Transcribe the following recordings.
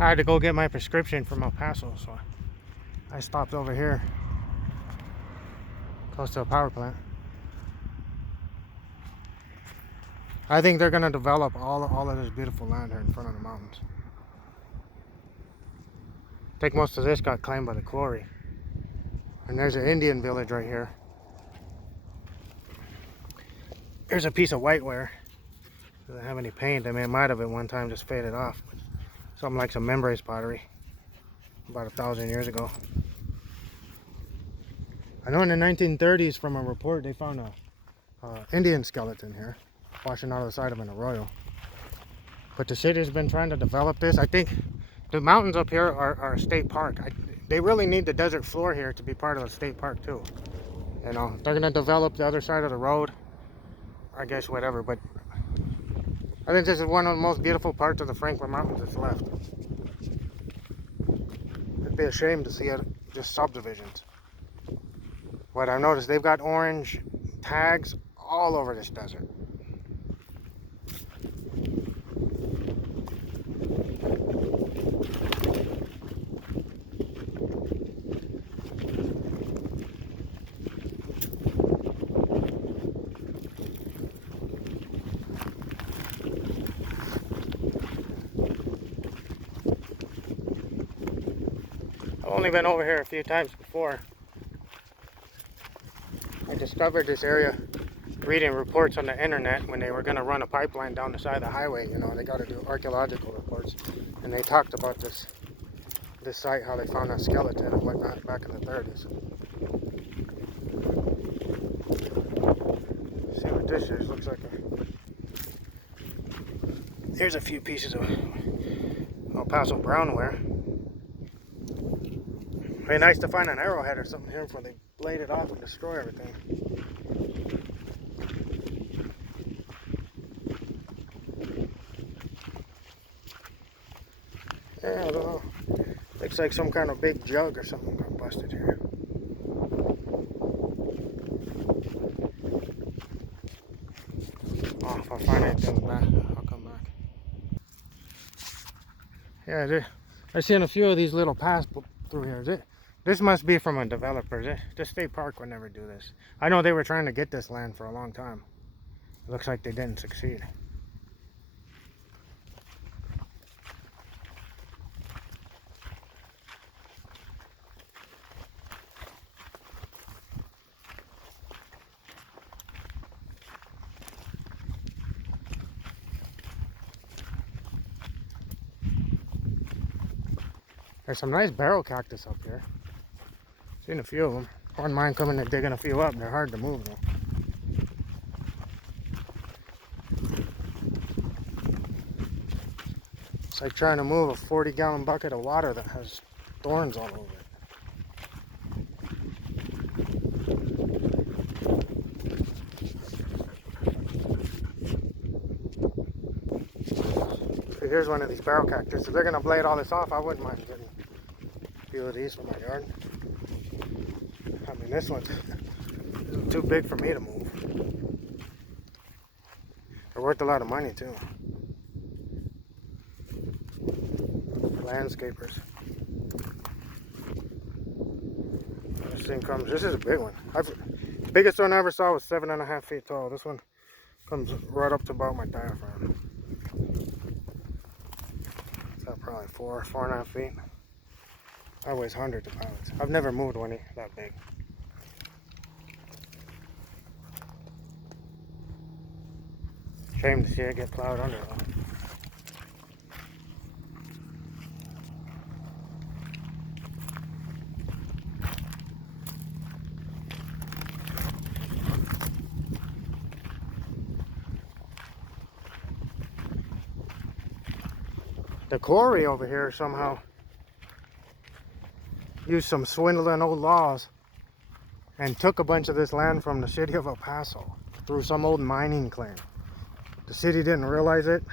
I had to go get my prescription from El Paso, so I stopped over here, close to a power plant. I think they're gonna develop all of this beautiful land here in front of the mountains. I think most of this got claimed by the quarry. And there's an Indian village right here. Here's a piece of whiteware. Doesn't have any paint. I mean, it might have at one time just faded off. Something like some membrace pottery. About 1,000 years ago. I know in the 1930s, from a report, they found a Indian skeleton here, washing out of the side of an arroyo. But the city's been trying to develop this. I think the mountains up here are a state park. They really need the desert floor here to be part of a state park too. You know, they're gonna develop the other side of the road. I guess whatever, but I think this is one of the most beautiful parts of the Franklin Mountains that's left. It'd be a shame to see it just subdivisions. What I've noticed, they've got orange tags all over this desert. I've only been over here a few times before. I discovered this area reading reports on the internet when they were going to run a pipeline down the side of the highway. You know, they got to do archaeological reports, and they talked about this site, how they found that skeleton and whatnot back in the 30s. See what this is. Looks like here's a few pieces of El Paso brownware. It'd be nice to find an arrowhead or something here before they blade it off and destroy everything. Yeah, I don't know. Looks like some kind of big jug or something got busted here. Oh, if I find anything back, I'll come back. Yeah, I've seen a few of these little paths through here. This must be from a developer. The state park would never do this. I know they were trying to get this land for a long time. It looks like they didn't succeed. There's some nice barrel cactus up here. Seen a few of them. Wouldn't mind coming and digging a few up. They're hard to move though. It's like trying to move a 40-gallon bucket of water that has thorns all over it. So here's one of these barrel cactus. If they're gonna blade all this off, I wouldn't mind getting a few of these for my yard. I mean, this one's too big for me to move. They're worth a lot of money too. For landscapers. This thing comes, this is a big one. The biggest one I ever saw was 7.5 feet tall. This one comes right up to about my diaphragm. It's probably 4.5 feet. That weighs hundreds of pounds. I've never moved one that big. Shame to see it get plowed under though. The quarry over here somehow used some swindling old laws and took a bunch of this land from the city of El Paso through some old mining claim. The city didn't realize it,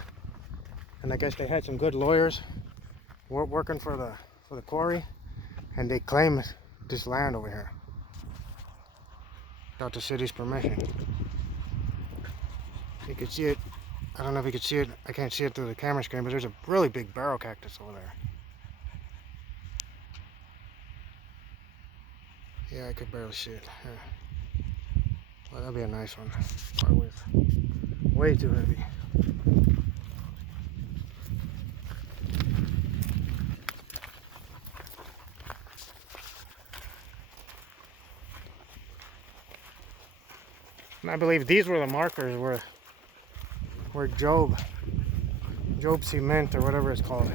and I guess they had some good lawyers working for the quarry, and they claimed this land over here without the city's permission. You can see it. I don't know if you can see it. I can't see it through the camera screen, but there's a really big barrel cactus over there. Yeah, I could barely see it. Yeah. Well, that'd be a nice one. Probably way too heavy. And I believe these were the markers where Job Cement or whatever it's called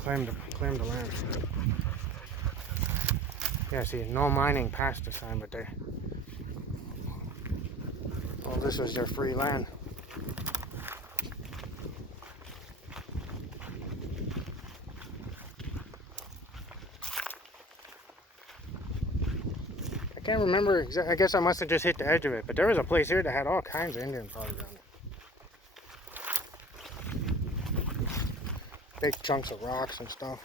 claimed the land. Yeah, see, no mining past the sign, but this was their free land. I can't remember I guess I must have just hit the edge of it, but there was a place here that had all kinds of Indian farms on it. Big chunks of rocks and stuff.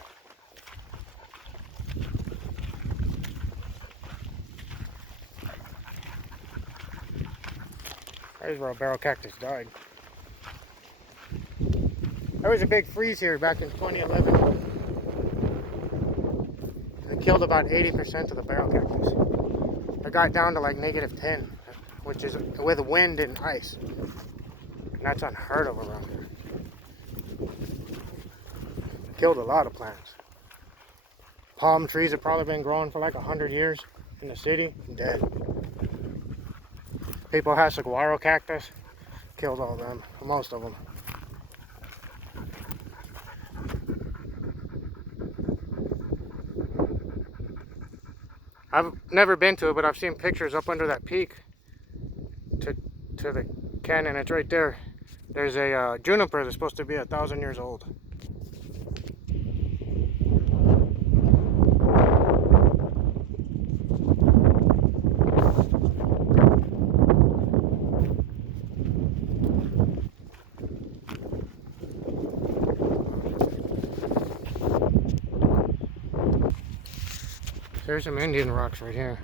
There's where a barrel cactus died. There was a big freeze here back in 2011. It killed about 80% of the barrel cactus. It got down to like -10, which is with wind and ice. And that's unheard of around here. Killed a lot of plants. Palm trees have probably been growing for like 100 years in the city, dead. People had saguaro cactus, killed all of them, most of them. I've never been to it, but I've seen pictures up under that peak to the canyon. It's right there. There's a juniper that's supposed to be 1,000 years old. There's some Indian rocks right here.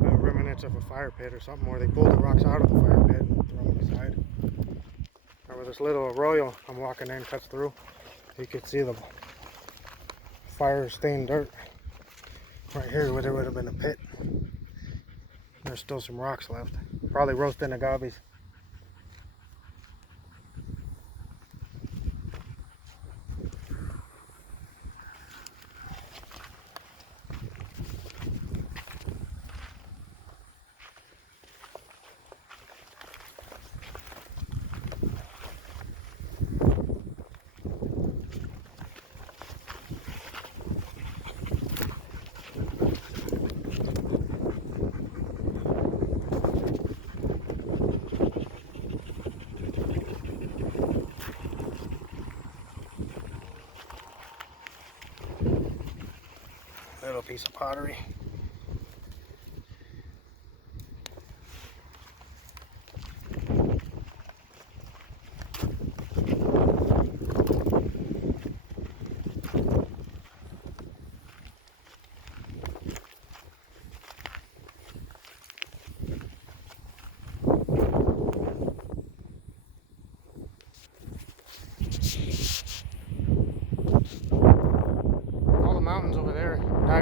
Remnants of a fire pit or something, where they pulled the rocks out of the fire pit and throw them aside. And where this little arroyo I'm walking in cuts through, you could see the fire-stained dirt. Right here where there would have been a pit. There's still some rocks left. Probably roasting agaves. Little piece of pottery. Mountains over there.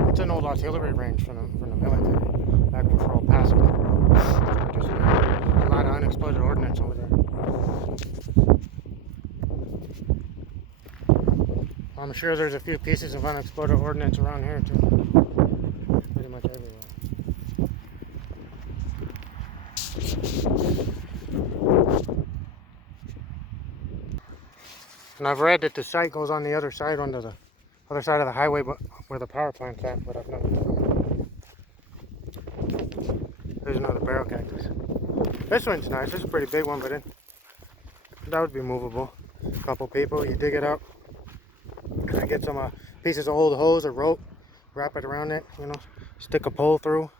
It's an old artillery range from the military. Back before El Paso. There's a lot of unexploded ordnance over there. I'm sure there's a few pieces of unexploded ordnance around here too. Pretty much everywhere. And I've read that the site goes on the other side, onto the other side of the highway, but where the power plant's at, but I've never done it. There's another barrel cactus. This one's nice. This is a pretty big one, but that would be movable. A couple people, you dig it up, and I get some pieces of old hose or rope, wrap it around it, stick a pole through.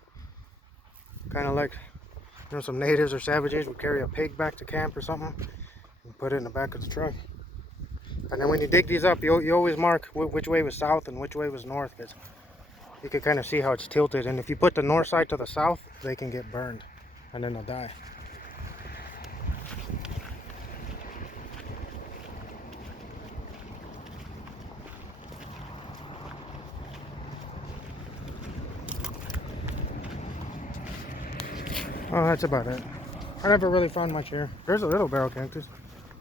Kind of like, some natives or savages would carry a pig back to camp or something, and put it in the back of the truck. And then when you dig these up, you always mark which way was south and which way was north, because you can kind of see how it's tilted. And if you put the north side to the south, they can get burned, and then they'll die. Oh, that's about it. I never really found much here. There's a little barrel cactus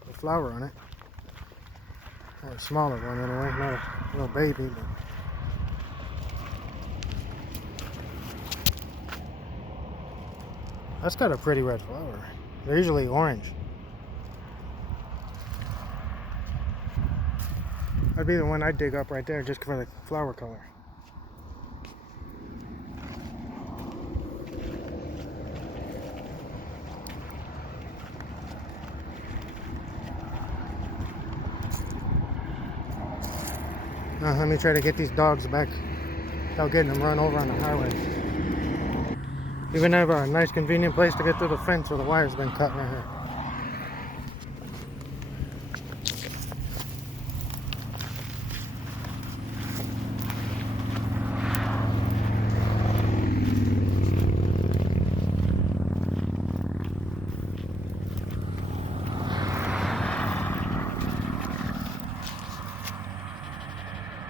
with flower on it. Or a smaller one anyway, not a little baby. But that's got a pretty red flower. They're usually orange. That'd be the one I'd dig up right there just for the flower color. Let me try to get these dogs back without getting them run over on the highway. Even have a nice convenient place to get through the fence where the wire's been cut right here.